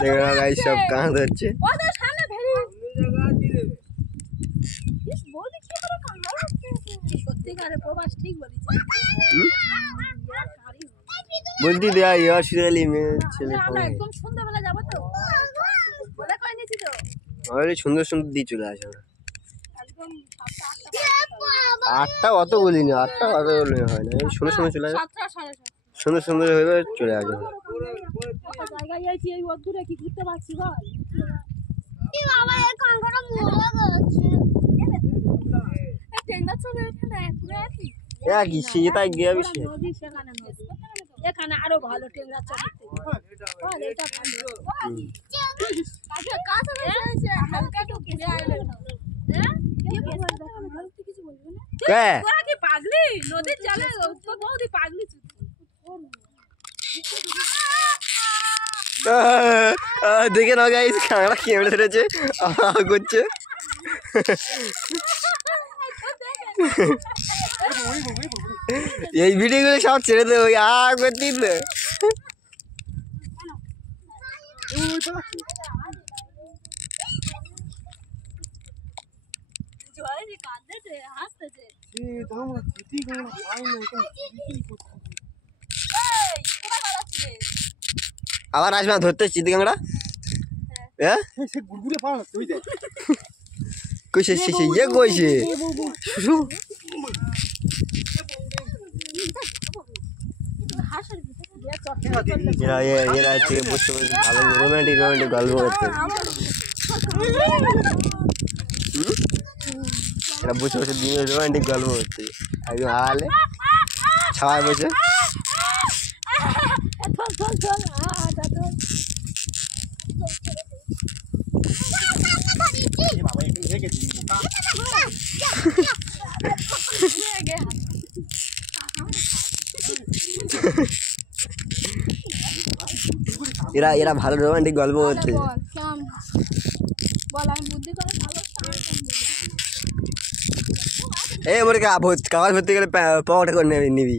দেখো না গাইস সব কাঁদ হচ্ছে। বলতি দেয়া ইয়ার সিরিয়ালি মেয়ে ছেলে একদম সন্ধ্যাবেলা যাবো তো বলে কই নিছি তো আরে সুন্দর সুন্দর দিয়ে চলে আসে না একদম 8টা অত বলিনি 8টা অত বলে হয় না সুন্দর সুন্দর চলে আসে 7টা 7:30 সুন্দর সুন্দর হয়ে চলে আসে জায়গায় যাইছি এই অদূরে কি ঘুরতে পারছি বল কি বাবা এই কাঁকড়া মরে গেছে টেন্ডার চলে এখানে পুরো একই কি সেটাই গিয়ে বেশি নদী সেখানে নদী এখানে আরো ভালো টেন্ডার চলে বল এটা ভালো কাছে কাছে হয়েছে হালকা একটু ঘুরে আইলে হ্যাঁ কি বলবো কিছু বলবো না কে তোরা কি পাগলি নদীর জলে তো বউদি পাগলি দেখে নাও গাইস কাঁকড়া কেমনে ধরেছে করছে এই ভিডিওগুলো সব ছেড়ে দেবো করতে আবার আসবে না ধরতে চিতি কাঁকড়া হ্যাঁ কইছে ইয়ে কইছে এরা থেকে বসে বসে ভালো রোমান্টিক রোমান্টিক গল্প করছে এরা বসে বসে দিনে রোমান্টিক গল্প করছে একদম আলে সবাই বসে এরা ভালো রোমান্টিক গল্প করছে এই মোর কাগজ ভর্তি গেলে পাওয়াটা করে নিবি